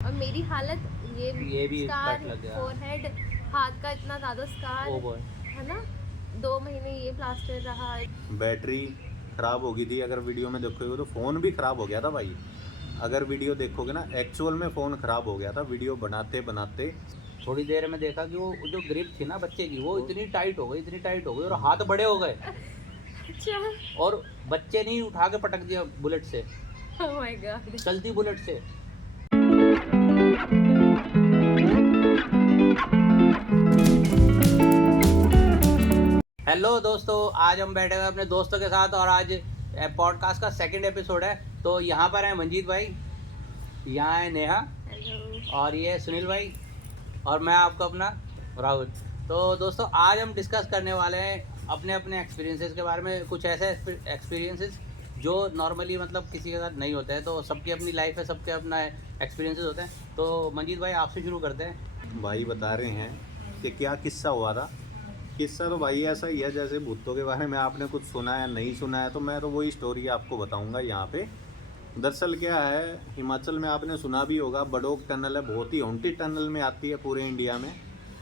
और मेरी हालत ये भी स्कार, कट लग गया। फोरहेड, हाथ का इतना ज़्यादा स्कार ओ बॉय। है ना। 2 महीने ये प्लास्टर रहा। बैटरी ख़राब हो गई थी, अगर वीडियो में देखोगे तो फ़ोन भी ख़राब हो गया था भाई। अगर वीडियो देखोगे ना, एक्चुअल में फ़ोन ख़राब हो गया था वीडियो बनाते बनाते। थोड़ी देर में देखा कि वो जो ग्रिप थी ना बच्चे की, वो इतनी टाइट हो गई, इतनी टाइट हो गई, और हाथ बड़े हो गए, अच्छा। और बच्चे नहीं उठा के पटक दिया बुलेट से, ओह माय गॉड। चलती बुलेट से। हेलो दोस्तों, आज हम बैठे हुए अपने दोस्तों के साथ, और आज पॉडकास्ट का सेकंड एपिसोड है। तो यहाँ पर है मंजीत भाई, यहाँ है नेहा, हेलो। और ये है सुनील भाई, और मैं आपका अपना राहुल। तो दोस्तों, आज हम डिस्कस करने वाले हैं अपने अपने एक्सपीरियंसेस के बारे में। कुछ ऐसे एक्सपीरियंसेस जो नॉर्मली मतलब किसी के साथ नहीं होते हैं, तो सबकी अपनी लाइफ है, सबके अपना एक्सपीरियंसेस होते हैं। तो मंजीत भाई, आपसे शुरू करते हैं। भाई बता रहे हैं कि क्या किस्सा हुआ था। किस्सा तो भाई ऐसा ही है जैसे भूतों के बारे में आपने कुछ सुना है नहीं सुना है, तो मैं तो वही स्टोरी आपको बताऊंगा यहाँ पे। दरअसल क्या है, हिमाचल में आपने सुना भी होगा, बड़ोग टनल है, बहुत ही हॉन्टेड टनल में आती है पूरे इंडिया में।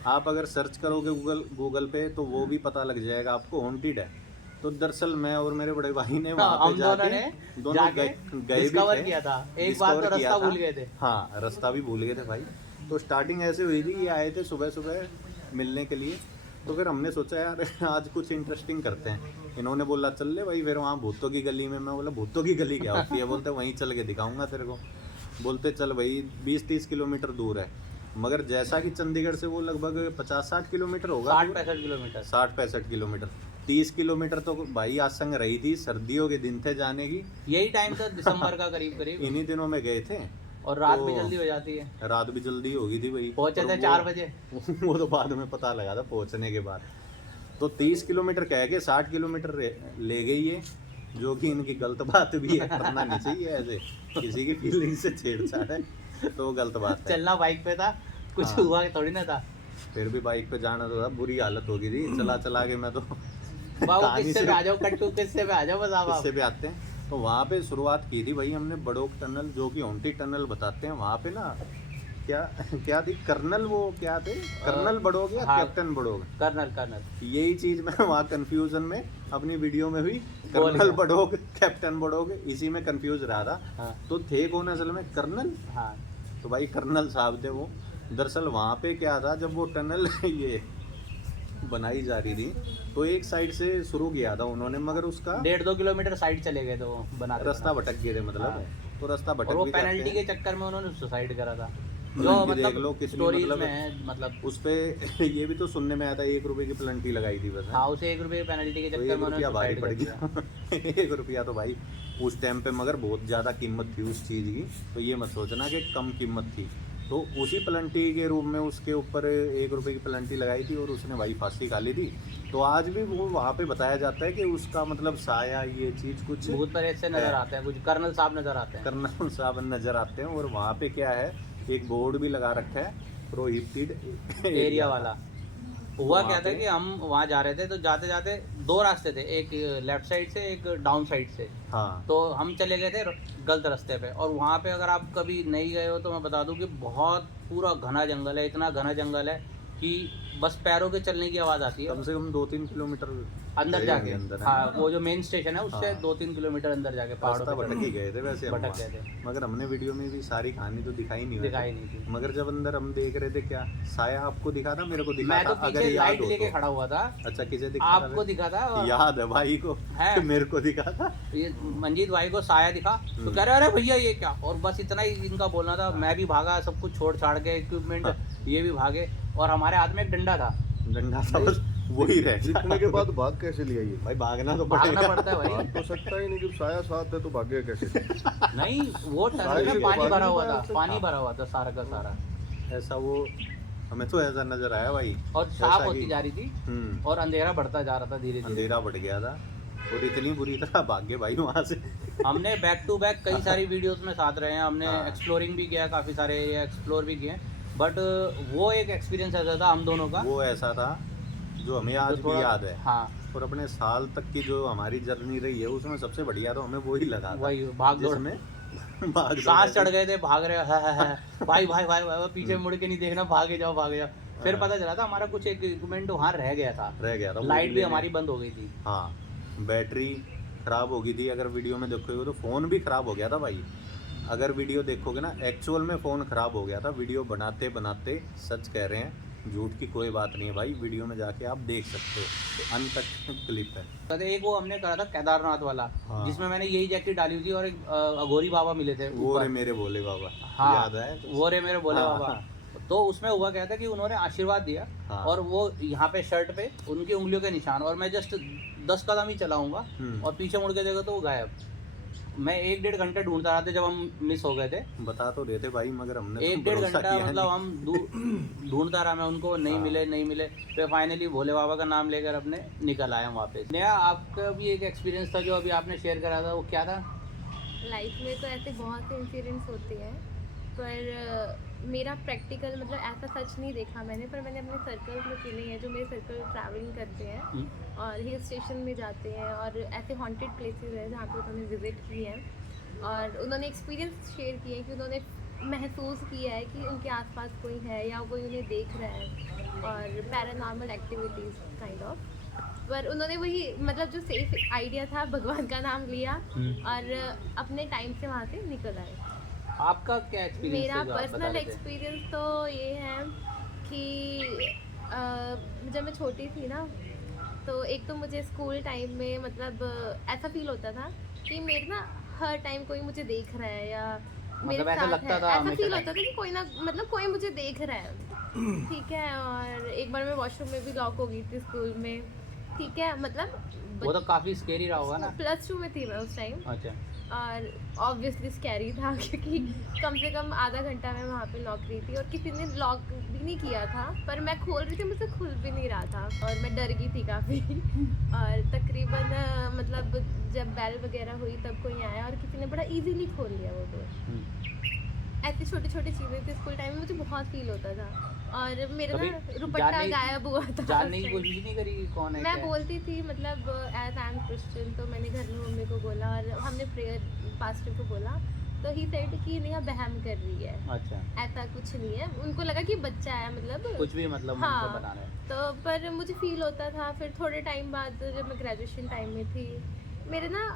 आप अगर सर्च करोगे गूगल पे तो वो भी पता लग जाएगा आपको, हॉन्टेड है। तो दरअसल मैं और मेरे बड़े भाई ने वहाँ पे हम दोनों ने दोनों जाके गए भी डिस्कवर थे, किया था। एक बार डिस्कवर तो किया रास्ता था। भूल गए थे। हाँ, रास्ता भी भूल गए थे भाई। तो स्टार्टिंग ऐसे हुई थी, ये आए थे सुबह सुबह मिलने के लिए। तो फिर हमने सोचा यार आज कुछ इंटरेस्टिंग करते हैं। इन्होंने बोला चल ले भाई, फिर वहाँ भूतों की गली में। मैं बोला भूतों की गली क्या होती है? बोलते वहीं चल के दिखाऊंगा तेरे को। बोलते चल भाई, 20-30 किलोमीटर दूर है, मगर जैसा कि चंडीगढ़ से वो लगभग 50-60 किलोमीटर होगा, 60-65 किलोमीटर। 60-65 किलोमीटर। 30 किलोमीटर तो भाई आज संग रही थी, सर्दियों के दिन थे जाने की। यही टाइम था दिसंबर का करीब करीब, इन्हीं दिनों में गए थे। और रात तो भी जल्दी हो जाती है। रात भी जल्दी हो गई थी भाई। पहुंचे और थे 4 बजे। वो तो बाद में पता लगा था पहुंचने के बाद। तो 30 किलोमीटर कह के 60 किलोमीटर ले गई है, जो कि इनकी गलत बात भी है। करना नहीं चाहिए ऐसे, किसी की फीलिंग से छेड़छाड़ है तो गलत बात है। चलना बाइक पे था, कुछ हाँ। हुआ थोड़ी ना था। फिर भी बाइक पे जाना तो था, बुरी हालत हो गई थी चला चला के। मैं तो बाबू कहानी किस्से से पे आ जाओ, कट्टू किस्से पे आ जाओ, बस आप किस्से पे आते हैं। तो वहाँ पे शुरुआत की थी भाई हमने, बड़ोग टनल, जो कि हॉन्टेड टनल बताते हैं। वहाँ पे ना क्या क्या थी, कर्नल, वो क्या थे, कर्नल बड़ोग या हाँ, कैप्टन बड़ोग? कर्नल। यही चीज मैं वहाँ कंफ्यूजन में अपनी वीडियो में भी बोल कर्नल गया। बड़ोग कैप्टन बड़ोग, इसी में कंफ्यूज रहा था। हाँ तो थे कौन असल में? कर्नल। हाँ। तो भाई कर्नल साहब थे वो। दरअसल वहाँ पे क्या था, जब वो टनल ये बनाई जा रही थी तो एक साइड से शुरू किया था उन्होंने, मगर उसका 1.5-2 किलोमीटर साइड चले गए थे वो बनाते रास्ता भटक गए थे मतलब। हाँ। तो रास्ता भटक और वो भी जाते पेनल्टी हैं। के चक्कर में उन्होंने सुसाइड करा था, जो पेनल्टी देख मतलब लो कितनी, स्टोरीज मतलब में है, मतलब उस पे ये भी तो सुनने में आया था 1 रुपए की पेनल्टी लगाई थी बस। हाँ, उसे 1 रुपये की पेनल्टी के तो चक्कर 1 में उन्होंने रुपया भारी सुसाइड पड़ कर दिया। गया। 1 रुपया तो भाई उस टाइम पे मगर बहुत ज़्यादा कीमत थी उस चीज़ की। तो ये मत सोचना कि कम कीमत थी। तो उसी प्लंटी के रूप में उसके ऊपर 1 रुपए की प्लंटी लगाई थी और उसने भाई फांसी खा ली थी। तो आज भी वो वहाँ पे बताया जाता है कि उसका मतलब साया, ये चीज़ कुछ भूत प्रेत से नजर है। आते हैं, कुछ कर्नल साहब नजर आते हैं। कर्नल साहब नजर आते हैं। और वहाँ पे क्या है, एक बोर्ड भी लगा रखा है, प्रोहिबिटेड एरिया वाला। हुआ क्या वहाँ था पे। कि हम वहाँ जा रहे थे, तो जाते जाते 2 रास्ते थे, एक लेफ्ट साइड से, एक डाउन साइड से। हाँ, तो हम चले गए थे गलत रास्ते पे। और वहाँ पे अगर आप कभी नहीं गए हो तो मैं बता दूं कि बहुत पूरा घना जंगल है, इतना घना जंगल है कि बस पैरों के चलने की आवाज़ आती है कम से कम 2-3 किलोमीटर अंदर गए जाके। होंगे अंदर, है हाँ, ना? वो जो मेन स्टेशन है उससे हाँ। 2-3 किलोमीटर अंदर जाके पहाड़ों रास्ता पे भटक ही गए थे वैसे हम भटक वहाँ। गए थे। मगर हमने वीडियो में भी सारी कहानी तो दिखाई नहीं हुई दिखाई नहीं थी। मगर जब अंदर हम देख रहे थे, क्या साया आपको दिखा था, मेरे को दिखा मैं था, तो अगर पीछे याद लाइट हो लेके तो। खड़ा हुआ था, अच्छा, किसे दिखा आपको था? दिखा था। और याद है भाई को है। मेरे को दिखा था। ये मंजीत भाई को साया दिखा, तो कह रहे अरे भैया ये क्या, और बस इतना ही इनका बोलना था। मैं भी भागा, सब कुछ छोड़ छाड़ के, इक्विपमेंट, ये भी भागे, और हमारे हाथ में एक डंडा था। डंडा था बस, वही रह जीतने के बाद भाग कैसे लिया ये? भाई भागना तो भागना पड़ेगा। पड़ता है भाई। भाग तो सकता ही नहीं, जब साया साथ है तो भागेगा कैसे? नहीं, वो टनल सारे में के पानी पानी भरा हुआ था, भरा था। पानी भरा हुआ था सारा का सारा, ऐसा वो हमें तो ऐसा नजर आया भाई। और जैसा साफ कि- होती जा रही थी, और अंधेरा बढ़ता जा रहा था धीरे धीरे। अंधेरा बढ़ गया था और इतनी बुरी तरह भाग गए भाई वहाँ से। हमने बैक टू बैक कई सारी वीडियोस में साथ रहे हैं, हमने हाँ। एक्सप्लोरिंग भी किया, काफ़ी सारे एरिया एक्सप्लोर भी किए, बट वो एक एक्सपीरियंस ऐसा था हम दोनों का, वो ऐसा था जो हमें आज जो भी थोड़ा- याद है। हाँ, और अपने साल तक की जो हमारी जर्नी रही है उसमें सबसे बढ़िया तो हमें वही लगा था, वही भाग दौड़ जिसमें भाग सांस चढ़ गए थे, भाग रहे है भाई भाई भाई भाई, पीछे मुड़ के नहीं देखना, भागे जाओ भागे जाओ। फिर हाँ। पता चला था हमारा कुछ इक्विपमेंट वहाँ रह गया था, वो लाइट भी लेने- हमारी बंद हो गई थी। हाँ, बैटरी खराब हो गई थी। अगर वीडियो में देखोगे तो फ़ोन भी खराब हो गया था भाई। अगर वीडियो देखोगे ना, एक्चुअल में फ़ोन खराब हो गया था। वीडियो बनाते बनाते, सच कह रहे हैं, झूठ की कोई बात नहीं है भाई। वीडियो में जाके आप देख सकते हो, अनकट क्लिप है। कहते एक वो हमने करा था केदारनाथ वाला, हाँ। जिसमें मैंने यही जैकेट डाली थी और एक अघोरी बाबा मिले थे वो ऊपर। रे मेरे भोले बाबा, हाँ, याद है? वो रे मेरे भोले हाँ। बाबा। तो उसमें हुआ क्या था कि उन्होंने आशीर्वाद दिया, हाँ। और वो यहाँ पे शर्ट पे उनकी उंगलियों के निशान, और मैं जस्ट 10 कदम ही चलाऊंगा और पीछे मुड़ के देखा तो वो गायब। मैं 1-1.5 घंटे ढूंढता रहा था जब हम मिस हो गए थे। बता तो देते भाई, मगर हमने तो 1-1.5 भरोसा घंटा किया मतलब नहीं। हम ढूंढता रहा मैं उनको, नहीं हाँ। मिले नहीं मिले। फिर फाइनली भोले बाबा का नाम लेकर अपने निकल आए हम वापस। नया आपका भी एक एक्सपीरियंस था जो अभी आपने शेयर करा था, वो क्या था? लाइफ में तो ऐसे बहुत से इंसिडेंट्स होते हैं, पर मेरा प्रैक्टिकल मतलब ऐसा सच नहीं देखा मैंने, पर मैंने अपने सर्कल्स में सुने हैं, जो मेरे सर्कल ट्रैवलिंग करते हैं और हिल स्टेशन में जाते हैं और ऐसे हॉन्टेड प्लेसेस हैं जहाँ पे उन्होंने विज़िट की हैं, और उन्होंने एक्सपीरियंस शेयर किए हैं कि उन्होंने महसूस किया है कि उनके आसपास कोई है या कोई उन्हें देख रहा है, और पैरानॉर्मल एक्टिविटीज़ काइंड ऑफ। पर उन्होंने वही मतलब जो सेफ आइडिया था, भगवान का नाम लिया और अपने टाइम से वहाँ से निकल आए। आपका क्या एक्सपीरियंस? मेरा पर्सनल एक्सपीरियंस तो ये है कि जब मैं छोटी थी ना, तो एक तो मुझे स्कूल टाइम में मतलब ऐसा फील होता था कि मेरे ना हर टाइम कोई मुझे देख रहा है या मेरे मतलब ऐसा साथ लगता है, था ऐसा हमेशा फील टाइम। होता था कि कोई ना मतलब कोई मुझे देख रहा है, ठीक है। और एक बार मैं वॉशरूम में भी लॉक हो गई थी स्कूल में, ठीक है। मतलब वो तो काफी स्केरी रहा होगा ना? +2 में थी मैं उस टाइम, अच्छा। और ऑब्वियसली स्कैरी था क्योंकि कम से कम आधा घंटा मैं वहाँ पे लॉक रही थी और किसी ने लॉक भी नहीं किया था, पर मैं खोल रही थी, मुझसे खुल भी नहीं रहा था और मैं डर गई थी काफ़ी। और तकरीबन मतलब जब बेल वगैरह हुई तब कोई आया और किसी ने बड़ा इजीली खोल लिया वो डोर। ऐसी छोटी छोटी चीज़ें थी स्कूल टाइम में, मुझे बहुत फील होता था। और मेरा कभी ना दुपट्टा गायब हुआ था। जानने की उस कोशिश नहीं करी कि कौन है मैं क्या है? बोलती थी मतलब एज आई एम क्रिश्चियन, तो मैंने घर में मम्मी को बोला और हमने प्रेयर पास्टर को बोला, तो ही सेड कि नेहा बहम कर रही है, अच्छा, ऐसा कुछ नहीं है। उनको लगा कि बच्चा है मतलब कुछ भी मतलब मन से बना रहे हैं। तो पर मुझे फील होता था। फिर थोड़े टाइम बाद जब मैं ग्रेजुएशन टाइम में थी, मेरे ना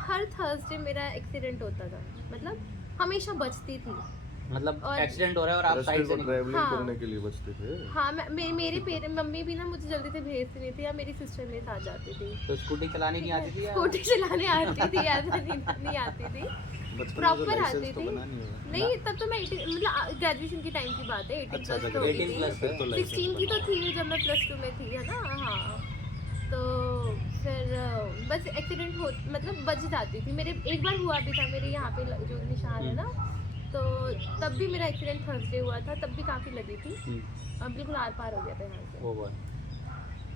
हर थर्सडे मेरा एक्सीडेंट होता था, मतलब हमेशा बचती थी। मतलब और- एक्सीडेंट हो रहा है और आप रास्ते साइड से को निकल। ट्रैवलिंग हाँ। करने के लिए बचते थे। हाँ, मेरे पेरेंट्स मम्मी भी ना मुझे जल्दी से भेजती नहीं थी, या मेरी सिस्टर मेरे साथ जाती थी। तो स्कूटी चलानी नहीं आती थी या? स्कूटी चलाने आती थी, ऐसा नहीं आती थी, बचपन में तो प्रॉपर लाइसेंस आती तो थी। बना नहीं होगा। नहीं, तब तो मैं 18 मतलब ग्रेजुएशन की टाइम की बात है, 18 अच्छा, प्लस अच्छा, तो 18 प्लस फिर तो लाइसेंस 16 की तो बना। थी जब मैं +2 में थी, है ना। हाँ, तो फिर बस एक्सीडेंट हो मतलब बच जाती थी। मेरे एक बार हुआ भी था, मेरे यहाँ पे जो निशान है ना, तो तब भी मेरा एक्सीडेंट थर्सडे हुआ था, तब भी काफ़ी लगी थी और बिल्कुल आर पार हो गया था यहाँ से। वो बोल।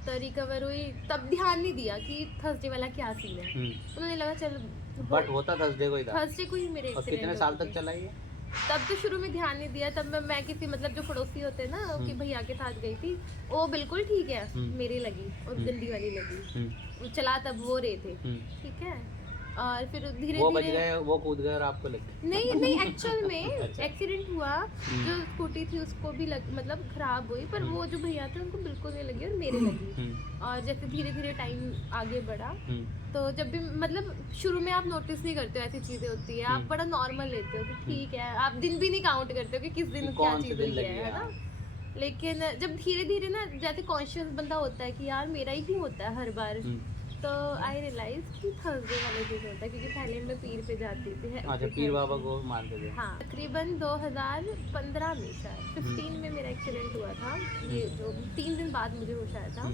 तो रिकवर हुई, तब ध्यान नहीं दिया कि थर्सडे वाला क्या सीन है। उन्होंने लगा चल बट होता थर्सडे को ही था। थर्सडे को ही मेरे और एक्सीडेंट कितने साल तक चलाई है? तब तो शुरू में ध्यान नहीं दिया। तब मैं किसी मतलब जो पड़ोसी होते हैं ना कि भैया के साथ गई थी, वो बिल्कुल ठीक है, मेरी लगी और गंदी वाली लगी। वो चला तब वो रहे थे, ठीक है। और फिर धीरे वो बच धीरे गए, वो कूद गए और आपको लग गए। नहीं एक्चुअल में अच्छा। एक्सीडेंट हुआ, जो स्कूटी थी उसको भी मतलब खराब हुई, पर वो जो भैया थे उनको बिल्कुल नहीं लगी और मेरे लगी। और जैसे धीरे धीरे टाइम आगे बढ़ा, तो जब भी मतलब शुरू में आप नोटिस नहीं करते हो ऐसी चीजें होती है, आप बड़ा नॉर्मल लेते हो कि ठीक है, आप दिन भी नहीं काउंट करते हो कि किस दिन क्या कौन से चीज दिन हुई लगी है ना। लेकिन जब धीरे धीरे ना जैसे कॉन्शियस बंदा होता है कि यार मेरा ही क्यों होता है हर बार, तो आई रियलाइज कि थर्सडे वाले दिन होता है, क्योंकि पहले मैं पीर पे जाती थी। अच्छा, पीर बाबा को मानते थे। हाँ, तकरीबन 2015 में शायद 15 में मेरा एक्सीडेंट हुआ था, ये जो 3 दिन बाद मुझे होश आया था।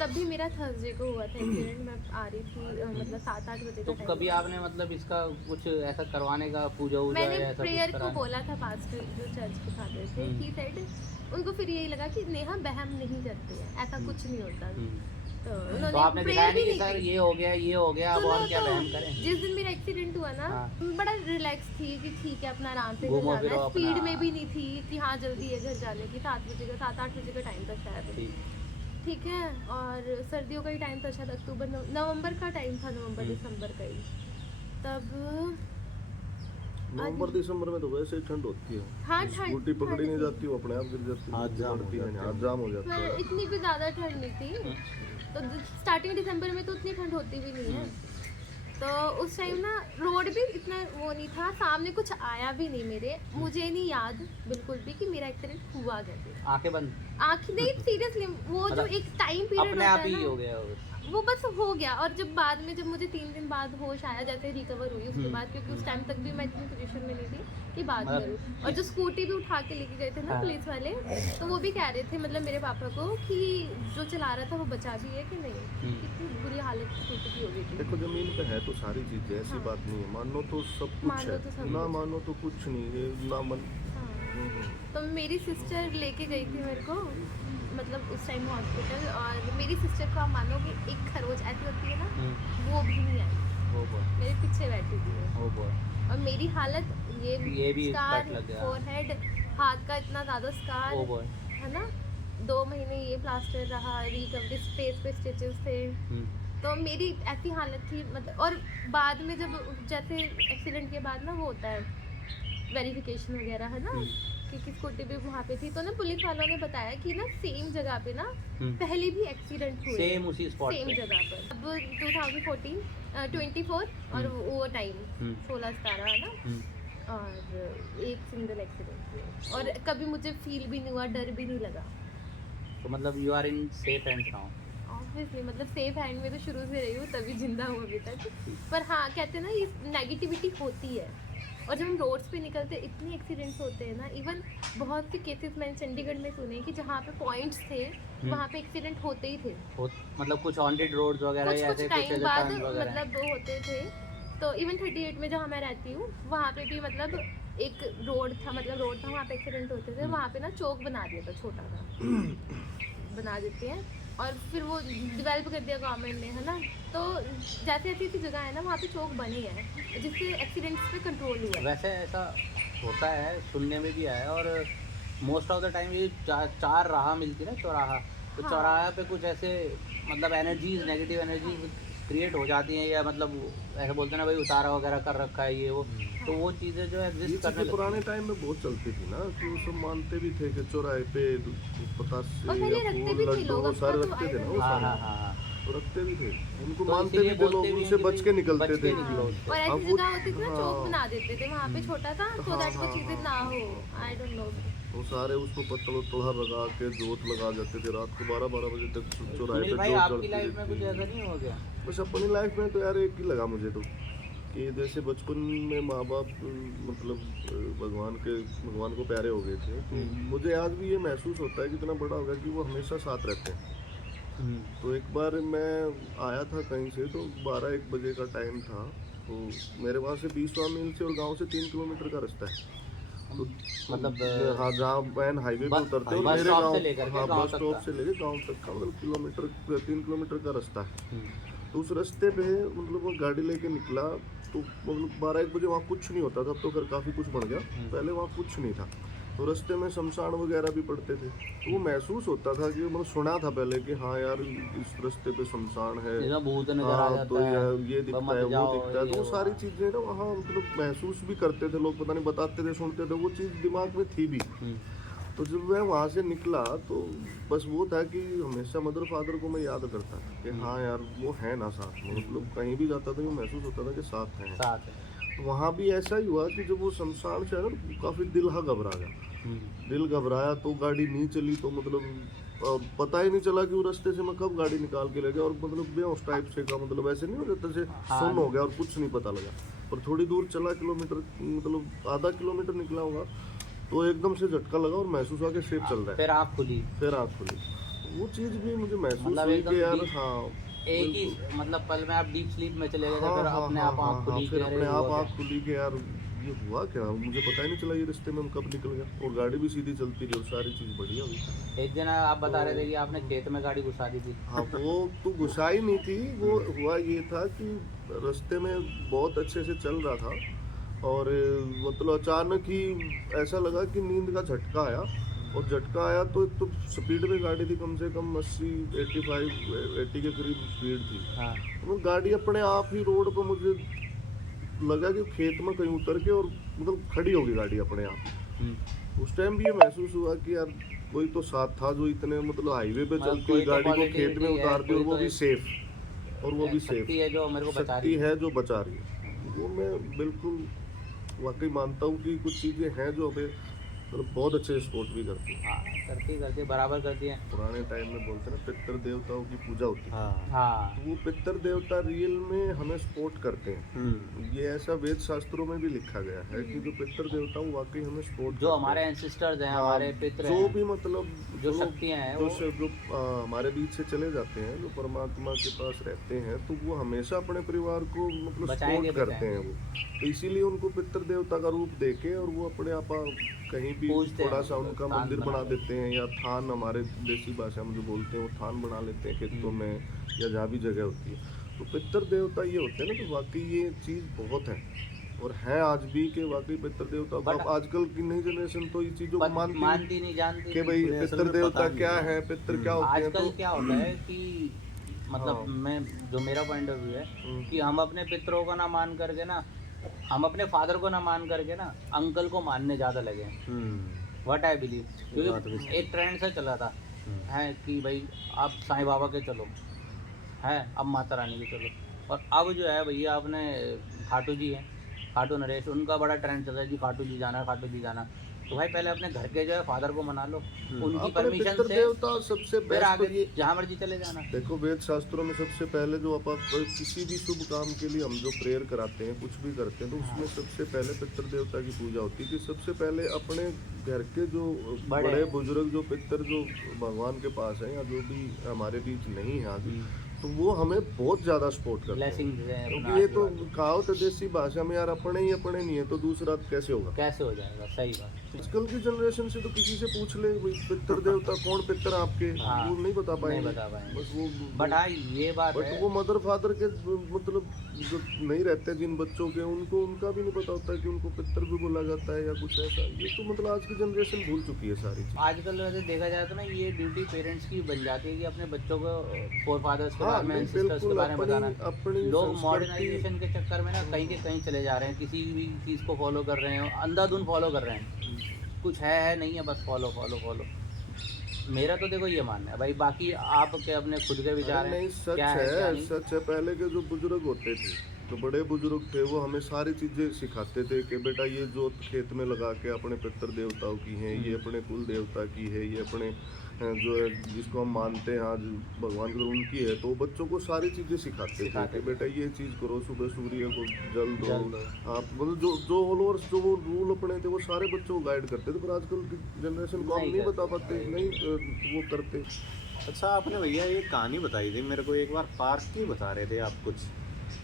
तब भी मेरा थर्सडे को हुआ था एक्सीडेंट। मैं आ रही थी मतलब 7-8 बजे तो का कभी टाइम। आपने मतलब इसका कुछ ऐसा करवाने का, पूजा वूजा मैंने या ऐसा प्रेयर कुछ को कराने? बोला था, पास्टर जो चर्च के फादर थे, ही सेड उनको फिर यही लगा कि नेहा बहम नहीं करती है, ऐसा कुछ नहीं होता। तो तो उन्होंने आपने prayer दिखाया भी नहीं कि सर की। ये हो गया, ये हो गया, अब सुनो और क्या तो, बहम करें? जिस दिन मेरा एक्सीडेंट हुआ ना, हाँ। बड़ा रिलैक्स थी कि ठीक है अपना आराम से घर घूमो जाना फिरो है। अपना। स्पीड में भी नहीं थी कि हाँ जल्दी है घर जाने की। 7-8 बजे का टाइम था शायद, ठीक। ठीक है। और सर्दियों का ही टाइम था शायद, अक्टूबर नवंबर का टाइम था, नवंबर दिसंबर का ही। तब नवंबर दिसंबर में तो वैसे ही ठंड होती है। हाँ, ठंड स्कूटी पकड़ी नहीं ठंड जाती, वो अपने आप गिर जाती है। हाथ जाम हो पड़ती है, जाते हैं। हाथ जाम हो जाता पर है। इतनी भी ज़्यादा ठंड नहीं थी। तो स्टार्टिंग दिसंबर में तो उतनी ठंड होती भी नहीं है। तो उस टाइम ना रोड भी इतना वो नहीं था, सामने कुछ आया भी नहीं मेरे, मुझे नहीं याद बिल्कुल भी कि मेरा एक्सीडेंट हुआ कैसे। आंखें बंद, आँख नहीं, सीरियसली वो जो मतलब एक टाइम पीरियड अपने होता आप है ही हो ना, गया वो। वो बस हो गया। और जब बाद में जब मुझे 3 दिन बाद होश आया, जैसे रिकवर हुई उसके बाद, क्योंकि उस टाइम तक भी मैं इतनी पोजीशन में नहीं थी कि बात मतलब- करूँ। और जो स्कूटी भी उठा के लेके गए थे ना हाँ। पुलिस वाले, तो वो भी कह रहे थे मतलब मेरे पापा को कि जो चला रहा था वो बचा भी है कि नहीं, कितनी बुरी हालत स्कूटी की हो गई थी। देखो जमीन पे है तो सारी चीजें, ऐसी हाँ। बात नहीं है। मानो तो सब कुछ मानो तो सब है, ना कुछ। मानो तो कुछ नहीं है। ना मन हाँ। तो मेरी सिस्टर लेके गई थी मेरे को, मतलब उस टाइम हॉस्पिटल, और मेरी सिस्टर को आप मानोगे एक खरोच ऐसी होती है ना, वो भी नहीं आई, ओ बॉय, मेरे पीछे बैठी थी वो। ओ बॉय, और मेरी हालत ये भी स्कार, कट लग गया। फोरहेड, हाथ का इतना ज़्यादा स्कार ओ बॉय। है ना। 2 महीने ये प्लास्टर रहा, रिकवरी, फेस पे स्टिचेस थे। तो मेरी ऐसी हालत थी मतलब। और बाद में जब जैसे एक्सीडेंट के बाद ना वो होता है वेरिफिकेशन वगैरह, है ना, कि स्कूटी भी वहाँ पे थी, तो ना पुलिस वालों ने बताया कि ना सेम जगह पे ना पहले भी एक्सीडेंट हुए, सेम उसी स्पॉट सेम पे। जगह पर। अब 2014 24 और वो टाइम 16-17 है ना, और एक सिंगल एक्सीडेंट हुआ, और कभी मुझे फील भी नहीं हुआ, डर भी नहीं लगा। तो मतलब you are in safe hands now. Obviously मतलब सेफ हैंड में तो शुरू से रही हूँ, तभी जिंदा हूँ अभी तक। पर हाँ, कहते हैं ना ये नेगेटिविटी होती है, और जब हम रोड्स पे निकलते हैं इतने एक्सीडेंट्स होते हैं ना। इवन बहुत से केसेस मैंने चंडीगढ़ में सुने कि जहाँ पे पॉइंट्स थे वहाँ पे एक्सीडेंट होते ही थे। मतलब कुछ ऑनटेड रोड्स वगैरह कुछ या कुछ ऐसे टाइम ऐसे बाद टर्न्स वगैरह। मतलब वो होते थे। तो इवन 38 में जहाँ मैं रहती हूँ वहाँ पे भी मतलब एक रोड था, मतलब रोड था, वहाँ पे एक्सीडेंट होते थे। वहाँ पे ना चौक बना दिया था, छोटा सा बना देते हैं, और फिर वो डेवलप कर दिया गवर्नमेंट ने, है ना। तो जैसे ऐसी ऐसी जगह है ना वहाँ पे चौक बने हैं जिससे एक्सीडेंट्स पे कंट्रोल हुआ है। वैसे ऐसा होता है, सुनने में भी आया, और मोस्ट ऑफ द टाइम ये चार राह मिलती है ना, चौराहा, तो हाँ। चौराहा पे कुछ ऐसे मतलब एनर्जीज, नेगेटिव एनर्जीज क्रिएट हो जाती हैं, या मतलब ऐसे बोलते हैं ना भाई उतारा वगैरह कर रखा है ये वो, तो वो चीज़ें जो ये एग्जिस्ट करने चीजें लगती पुराने हैं। टाइम में बहुत चलती थी ना, कि वो सब मानते भी थे कि चौराहे पे पतासे और पहले या रखते फूल भी थे लड्डू लोग, वो अब सारे तो रखते थे ना, I वो don't हाँ सारे हाँ हाँ हाँ। तो रखते भी थे। उनको तो मानते इसीलिए भी थे लोग, बोलते भी उनसे हैं बच कि के भाई निकलते बच थे। के निकलो उससे। और ऐसी अब वो- जगह होती थी ना, चौक हाँ। बना देते थे वहाँ पे छोटा सा, सो दैट वो चीज़ें ना हो। I don't know. वो सारे उसको पत्थर उत्तोड़ा लगा के जोत लगा जाते थे, रात को 12-12 बजे तक चौराहे सुनील पे भाई, जोत आपकी जलती लाइफ में कुछ रहती ऐसा थी। नहीं हो गया? बस अपनी लाइफ में तो यार एक ही लगा मुझे तो, कि जैसे बचपन में माँ बाप मतलब भगवान को प्यारे हो गए थे, तो मुझे आज भी ये महसूस होता है कि इतना बड़ा हो गया कि वो हमेशा साथ रहते हैं। तो एक बार मैं आया था कहीं से, तो 12-1 बजे का टाइम था, तो मेरे वहाँ से 20वां मील से और गांव से 3 किलोमीटर का रास्ता है। तो मतलब हाँ, जहाँ मैन हाईवे पे उतरते हैं और बस मेरे स्टॉप गांव, से लेकर के हाँ गांव बस तक स्टॉप का। से लेके गांव तक का मतलब 3 किलोमीटर का रास्ता है। तो उस रास्ते पे मतलब वो गाड़ी लेके निकला, तो मतलब 12-1 बजे वहाँ कुछ नहीं होता था, अब तो खैर काफ़ी कुछ बढ़ गया, पहले वहाँ कुछ नहीं था। तो रास्ते में शमशान वगैरह भी पड़ते थे, तो वो महसूस होता था कि मतलब सुना था पहले कि हाँ यार इस रास्ते पे शमशान है, इसमें भूत नजर आ हाँ जाता तो है, ये तो दिखता मत है, वो जाओ, दिखता है, ये तो वो वो, सारी हाँ। चीज़ें ना वहाँ मतलब महसूस भी करते थे लोग, पता नहीं बताते थे, सुनते थे, वो चीज़ दिमाग में थी भी। तो जब मैं वहाँ से निकला तो बस वो था कि हमेशा मदर फादर को मैं याद करता था कि हाँ यार वो है ना साथ में, मतलब कहीं भी जाता था वो महसूस होता था कि साथ हैं। साथ है। तो वहाँ भी ऐसा ही हुआ कि जब वो शमशान से है ना, तो काफ़ी दिल घबरा गया। दिल घबराया तो गाड़ी नहीं चली, तो मतलब पता ही नहीं चला कि वो रास्ते से मैं कब गाड़ी निकाल के ले गया, और मतलब बेहोश टाइप से का, मतलब ऐसे नहीं हो जाता जैसे सुन्न हो गया और कुछ नहीं पता लगा। और थोड़ी दूर चला, किलोमीटर मतलब आधा किलोमीटर निकला होगा, तो एकदम से झटका लगा और महसूस हुआ कि शेप चल रहा है। फिर आँख खुली, फिर आँख खुली, वो चीज़ भी मुझे महसूस मतलब हुई एकदम कि यार deep- हाँ एक ही मतलब पल में आप डीप स्लीप में चले गए थे, हाँ फिर हाँ अपने हाँ आप हाँ आँख हाँ, खुली फिर कि अरे अपने आप हुआ आँख क्या? खुली कि यार ये हुआ क्या, मुझे पता ही नहीं चला ये रास्ते में हम कब निकल गया, और गाड़ी भी सीधी चलती रही और सारी चीज़ बढ़िया हुई। एक दिन आप बता रहे थे कि आपने खेत में गाड़ी घुसा दी थी। हाँ वो तो घुसाई नहीं थी, वो हुआ ये था कि रास्ते में बहुत अच्छे से चल रहा था, और मतलब अचानक ही ऐसा लगा कि नींद का झटका आया, और झटका आया तो एक तो स्पीड में गाड़ी थी, कम से कम 80 के करीब स्पीड थी। हाँ। वो गाड़ी अपने आप ही रोड पर मुझे लगा कि खेत में कहीं उतर के और मतलब खड़ी होगी गाड़ी अपने आप। हम्म। उस टाइम भी ये महसूस हुआ कि यार कोई तो साथ था जो इतने मतलब हाईवे पे मतलब चलती हुई कोई तो गाड़ी को positivity खेत में है, उतार दी और कोई वो तो भी एक सेफ, और वो भी सेफ शक्ति है जो मेरे को बचा रही शक्ति है। है जो बचा रही है। वो मैं बिल्कुल वाकई मानता हूँ कि कुछ चीज़ें हैं जो हमें मतलब बहुत अच्छे से सपोर्ट भी करती हैं। हाँ, करती बराबर करती है। पुराने टाइम में बोलते हैं ना पितृ देवताओं की पूजा होती है, हाँ। हाँ, तो वो पितृ देवता रियल में हमें सपोर्ट करते हैं। ये ऐसा वेद शास्त्रों में भी लिखा गया है कि जो पितृ देवता वो वाकई हमें सपोर्ट जो करते हमारे हैं। एंसिस्टर्स हैं, हाँ, हमारे पितृ जो हैं, भी मतलब जो लोग शक्तियाँ हैं जो वो हमारे बीच से चले जाते हैं, जो परमात्मा के पास रहते हैं, तो वो हमेशा अपने परिवार को मतलब बचाएंगे सपोर्ट करते हैं वो। तो इसीलिए उनको पितृ देवता का रूप देके और वो अपने आप कहीं भी पूजते हैं थोड़ा सा उनको, उनका स्थान मंदिर बना बना लेते देते हैं, या थान हमारे देसी भाषा में जो बोलते हैं वो थान बना लेते हैं खेतों में या जहाँ भी जगह होती है। तो पितृ देवता ये होते हैं ना, तो वाकई ये चीज़ बहुत है और है आज भी कि वाकई पितृ देवता को। बट अब आजकल की नई जनरेशन तो ये चीज़ों को मानती नहीं मानती नहीं, जानती कि नहीं। भाई उन्हें असल पितृ में देवता पता नहीं क्या है। है, पितृ क्या होते हैं। आजकल तो क्या होता है कि मतलब हाँ। मैं जो मेरा पॉइंट ऑफ व्यू है हम्म। कि हम अपने पितरों को ना मान करके ना, हम अपने फादर को ना मान करके ना अंकल को मानने ज़्यादा लगे हैं। व्हाट आई बिलीव, बात भी क्योंकि एक ट्रेंड से चला था हम्म। है कि भाई आप साईं बाबा के चलो, है अब माता रानी के चलो, और अब जो है भैया अपने खाटू जी हैं, खाटू नरेश, उनका बड़ा ट्रेंड चल रहा है कि खाटू जी जाना, खाटू जी जाना। तो भाई पहले अपने घर के जो है फादर को मना लो, उनकी अपने परमिशन पितृ से देवता सबसे फिर बेस्ट तो आगे ये जहाँ मर्जी चले जाना। देखो, वेद शास्त्रों में सबसे पहले जो किसी भी शुभ काम के लिए हम जो प्रेयर कराते हैं, कुछ भी करते हैं, तो उसमें सबसे पहले पितृ देवता की पूजा होती है। कि सबसे पहले अपने घर के जो बड़े बड़े हैं। बुजुर्ग जो पितृ जो भगवान के पास हैं या जो भी हमारे बीच नहीं है आज, तो वो हमें बहुत ज़्यादा सपोर्ट करते हैं। ब्लेसिंग दें, अपना क्योंकि ये तो आशीर्वाद कहावत है देसी भाषा में, यार अपने ही अपने नहीं है तो दूसरा कैसे होगा। कैसे हो जाएगा, सही बात। आजकल की जनरेशन से तो किसी से पूछ ले भाई पितृ देवता कौन, पितृ आपके, हाँ, वो नहीं बता नहीं पाएंगे। बता पाएंगे। बस वो बट हाँ ये बात बट है, वो मदर फादर के मतलब जो नहीं रहते जिन बच्चों के, उनको उनका भी नहीं पता होता है कि उनको पितृ भी बोला जाता है या कुछ ऐसा। ये तो मतलब आज की जनरेशन भूल चुकी है सारी चीज़। आजकल वैसे देखा जाए तो ना ये ड्यूटी पेरेंट्स की बन जाती है कि अपने बच्चों को फोर फादर्स के हाँ, बारे में, नहीं, एंसेस्टर्स के बिल्कुल बारे में बताना। अपनी लोग संस्कृति- मॉडर्नाइजेशन के चक्कर में ना कहीं के कहीं चले जा रहे हैं, किसी भी चीज़ को फॉलो कर रहे हैं, अंधाधुन फॉलो कर रहे हैं, कुछ है नहीं है, बस फॉलो फॉलो फॉलो। मेरा तो देखो ये मानना है भाई, बाकी आपके अपने खुद के विचार अरे हैं, नहीं, सच क्या है क्या है, नहीं। सच है। पहले के जो बुजुर्ग होते थे, जो बड़े बुजुर्ग थे, वो हमें सारी चीजें सिखाते थे कि बेटा ये जोत खेत में लगा के अपने पितृ देवताओं की है, ये अपने कुल देवता की है, ये अपने जो है जिसको हम मानते हैं आज भगवान की, उनकी है। तो बच्चों को सारी चीजें सिखाते थे कि बेटा ये चीज करो, सुबह सूर्य को जल दो, आप मतलब जो जो ऑल ओवर जो वो रूल अपने थे वो सारे बच्चों को गाइड करते थे। पर आजकल की जनरेशन को हम नहीं बता पाते, नहीं वो करते। अच्छा, आपने भैया ये कहानी बताई थी मेरे को एक बार, पार्क की बता रहे थे आप कुछ।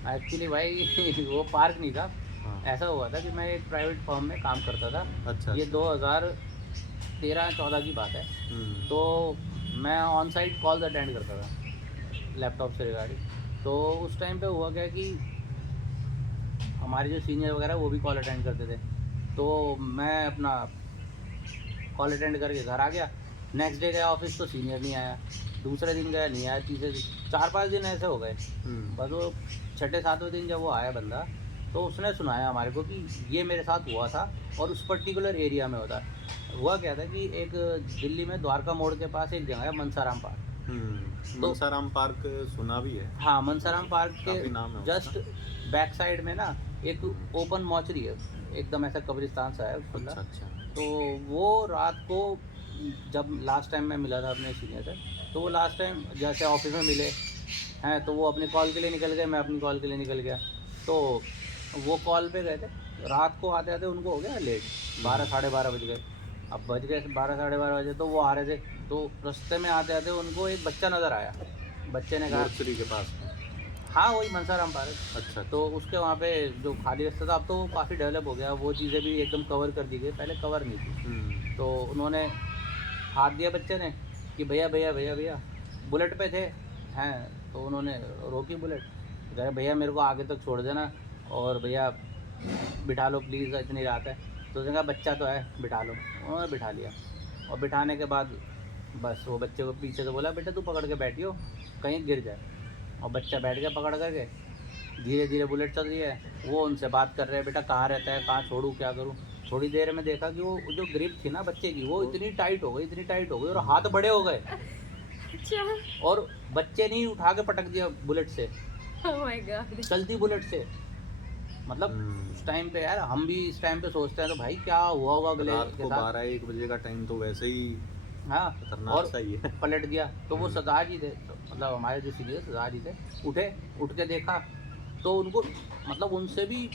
एक्चुअली भाई वो पार्क नहीं था। हाँ। ऐसा हुआ था कि मैं एक प्राइवेट फर्म में काम करता था। अच्छा। ये 2013-14 की बात है। तो मैं ऑन साइट कॉल्स अटेंड करता था लैपटॉप से रिगार्डिंग। तो उस टाइम पे हुआ क्या कि हमारे जो सीनियर वगैरह वो भी कॉल अटेंड करते थे। तो मैं अपना कॉल अटेंड करके घर आ गया। नेक्स्ट डे गया ऑफिस तो सीनियर नहीं आया, दूसरे दिन गया नहीं आया, तीसरे दिन, 4-5 दिन ऐसे हो गए। बस वो 6-7वें दिन जब वो आया बंदा, तो उसने सुनाया हमारे को कि ये मेरे साथ हुआ था और उस पर्टिकुलर एरिया में होता। हुआ क्या था कि एक दिल्ली में द्वारका मोड़ के पास एक जगह है मनसाराम पार्क। मनसाराम पार्क सुना भी है। हाँ, मनसाराम पार्क काफी नाम है के जस्ट बैक साइड में ना एक ओपन मॉचरी है, एकदम ऐसा कब्रिस्तान सा है खुला। अच्छा। तो वो रात को जब लास्ट टाइम मैं मिला था अपने सीनियर से, तो वो लास्ट टाइम जैसे ऑफिस में मिले हैं, तो वो अपनी कॉल के लिए निकल गए, मैं अपनी कॉल के लिए निकल गया। तो वो कॉल पे गए थे, रात को आते आते उनको हो गया लेट, 12-12:30 बज गए। अब बज गए 12-12:30 बजे, तो वो आ रहे थे। तो रास्ते में आते आते उनको एक बच्चा नज़र आया। बच्चे ने कहा, नर्सरी के पास। हाँ वही मनसाराम पार्क। अच्छा। तो उसके वहाँ पे जो खाली रास्ता था, अब तो वो काफ़ी डेवलप हो गया, वो चीज़ें भी एकदम कवर कर दी गई, पहले कवर नहीं थी। तो उन्होंने हाथ दिया बच्चे ने कि भैया भैया भैया भैया, बुलेट पे थे हैं, तो उन्होंने रोकी बुलेट, कह भैया मेरे को आगे तक छोड़ देना और भैया बिठा लो प्लीज़, इतनी रात है। तो उसने कहा बच्चा तो है, बिठा लो। उन्होंने बिठा लिया और बिठाने के बाद बस वो बच्चे को पीछे से बोला बेटा तू पकड़ के बैठियो, कहीं गिर जाए। और बच्चा बैठ गया पकड़ करके। धीरे धीरे बुलेट चल रही है, वो उनसे बात कर रहे हैं, बेटा कहाँ रहता है, कहाँ छोड़ूँ, क्या करूँ। थोड़ी देर में देखा कि वो जो ग्रिप थी ना बच्चे की, वो इतनी टाइट हो गई, इतनी टाइट हो गई, और हाथ बड़े हो गए, अच्छा, और बच्चे नहीं उठा के पटक दिया बुलेट से, ओह माय गॉड। चलती बुलेट से। मतलब उस टाइम पे यार, हम भी इस टाइम पे सोचते हैं तो भाई क्या हुआ होगा अगले रात के को साथ। 12-1 बजे का टाइम तो वैसे ही हाँ, खतरनाक और सा ही है। पलट दिया। तो वो सरदार जी थे, तो मतलब हमारे जो सीनियर सरदार जी थे, उठ के देखा तो उनको मतलब उनसे भी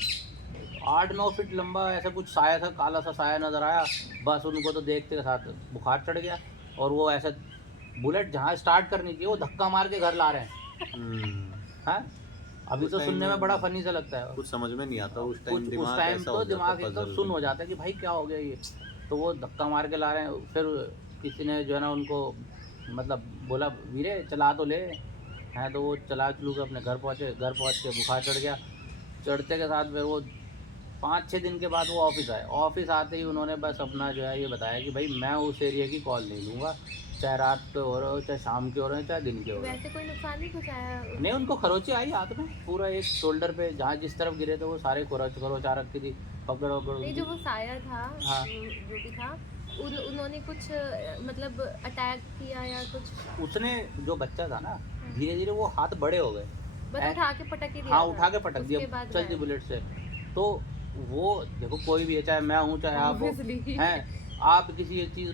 8-9 फीट लंबा ऐसा कुछ साया था, काला सा साया नजर आया। बस उनको तो देखते के साथ बुखार चढ़ गया, और वो ऐसा बुलेट जहाँ स्टार्ट करनी चाहिए वो धक्का मार के घर ला रहे हैं। हाँ, अभी उस तो टाइम सुनने में में बड़ा फनी सा लगता है। कुछ समझ में नहीं आता उस कुछ टाइम, उस दिमाग टाइम ऐसा तो हो जाता दिमाग एकदम पजल सुन में। हो जाता है कि भाई क्या हो गया ये। तो वो धक्का मार के ला रहे हैं। फिर किसी ने जो है ना उनको मतलब बोला, वीरे चला तो ले हैं। तो वो चला चलू के अपने घर पहुँचे। घर पहुँच के बुखार चढ़ गया। चढ़ते के साथ फिर वो 5-6 दिन के बाद वो ऑफिस आए। ऑफिस आते ही उन्होंने बस अपना जो है ये बताया कि भाई मैं उस एरिया की कॉल नहीं लूँगा, चाहे रात के हो रहे हो, चाहे शाम के हो रहे हो, चाहे दिन के हो रहे हो। वैसे कोई नुकसान नहीं पहुंचाया? नहीं, उनको खरोचे आई हाथ में, पूरा एक शोल्डर पे जहाँ जिस तरफ गिरे थे वो सारे खरोच आ रखी थी, पकड़ वकड़ नहीं, उनकी। जो वो साया था, हाँ। जो भी था, उन्होंने कुछ मतलब अटैक किया या कुछ? उसने जो बच्चा था ना, धीरे धीरे वो हाथ बड़े हो गए। बस उठा के पटक ही दिया हाँ, था, उठा के पटक उसके दिया बाद चलती गायब। बुलेट से। तो वो देखो, कोई भी है, चाहे मैं हूँ चाहे आप हो, Obviously। हैं, आप किसी एक चीज़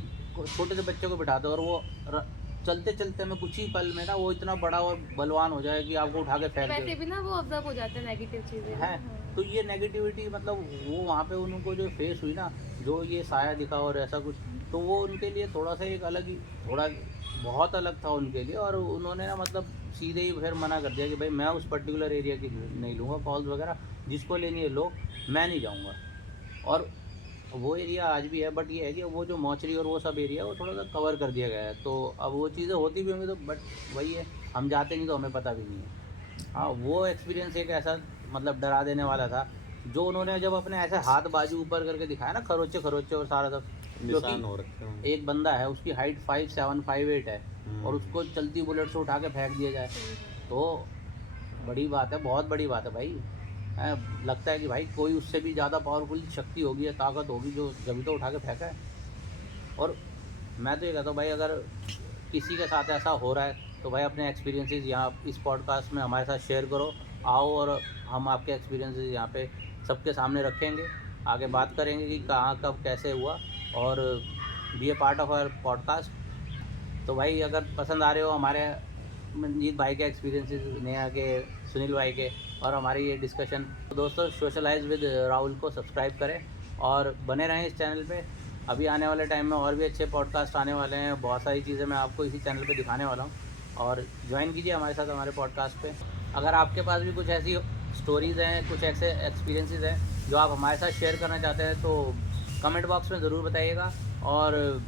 छोटे से बच्चे को बिठाते हो और वो चलते चलते में कुछ ही पल में ना वो इतना बड़ा और बलवान हो जाए कि आपको उठा के फेंक वैसे दे। भी ना वो ऑब्जर्व हो जाते हैं नेगेटिव चीजें ना। है, तो ये नेगेटिविटी मतलब वो वहाँ पे उनको जो फेस हुई ना, जो ये साया दिखा और ऐसा कुछ, तो वो उनके लिए थोड़ा सा एक अलग ही, थोड़ा बहुत अलग था उनके लिए। और उन्होंने ना मतलब सीधे ही फिर मना कर दिया कि भाई मैं उस पर्टिकुलर एरिया की नहीं लूँगा कॉल्स वगैरह, जिसको लेनी है लो, मैं नहीं जाऊँगा। और वो एरिया आज भी है, बट ये है कि वो जो मौचरी और वो सब एरिया है वो थोड़ा सा कवर कर दिया गया है। तो अब वो चीज़ें होती भी होंगी तो, बट वही है, हम जाते नहीं तो हमें पता भी नहीं है। हाँ, वो एक्सपीरियंस एक ऐसा मतलब डरा देने वाला था, जो उन्होंने जब अपने ऐसे हाथ बाजू ऊपर करके दिखाया ना, खरोचे खरोचे और सारा सब, निशान हो रखे हैं। एक बंदा है उसकी हाइट 5'7", 5'8" है, और उसको चलती बुलेट से उठा के फेंक दिया जाए तो बड़ी बात है, बहुत बड़ी बात है भाई। लगता है कि भाई कोई उससे भी ज़्यादा पावरफुल शक्ति होगी या ताकत होगी जो जब तो उठा के फेंका है। और मैं तो ये कहता हूँ भाई, अगर किसी के साथ ऐसा हो रहा है तो भाई अपने एक्सपीरियंसेस यहाँ इस पॉडकास्ट में हमारे साथ शेयर करो, आओ, और हम आपके एक्सपीरियंसेस यहाँ पे सबके सामने रखेंगे, आगे बात करेंगे कि कहाँ कब कैसे हुआ, और be a part of our podcast. तो भाई अगर पसंद आ रहे हो हमारे मंजीत भाई के एक्सपीरियंसेस, नेहा के, सुनील भाई के, और हमारी ये डिस्कशन, तो दोस्तों सोशलाइज विद राहुल को सब्सक्राइब करें और बने रहें इस चैनल पे। अभी आने वाले टाइम में और भी अच्छे पॉडकास्ट आने वाले हैं, बहुत सारी चीज़ें मैं आपको इसी चैनल पे दिखाने वाला हूँ, और ज्वाइन कीजिए हमारे साथ हमारे पॉडकास्ट पे। अगर आपके पास भी कुछ ऐसी स्टोरीज़ हैं, कुछ ऐसे एक्सपीरियंसेस हैं जो आप हमारे साथ शेयर करना चाहते हैं, तो कमेंट बॉक्स में ज़रूर बताइएगा, और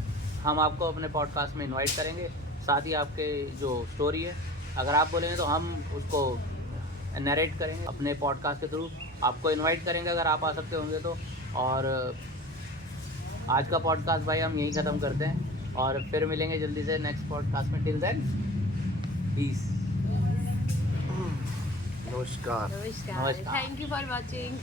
हम आपको अपने पॉडकास्ट में इन्वाइट करेंगे। साथ ही आपके जो स्टोरी है, अगर आप बोलेंगे तो हम उसको नरेट करेंगे अपने पॉडकास्ट के थ्रू, आपको इनवाइट करेंगे अगर आप आ सकते होंगे तो। और आज का पॉडकास्ट भाई हम यहीं ख़त्म करते हैं, और फिर मिलेंगे जल्दी से नेक्स्ट पॉडकास्ट में। Till then, peace. नमस्कार। नमस्कार, थैंक यू फॉर वॉचिंग।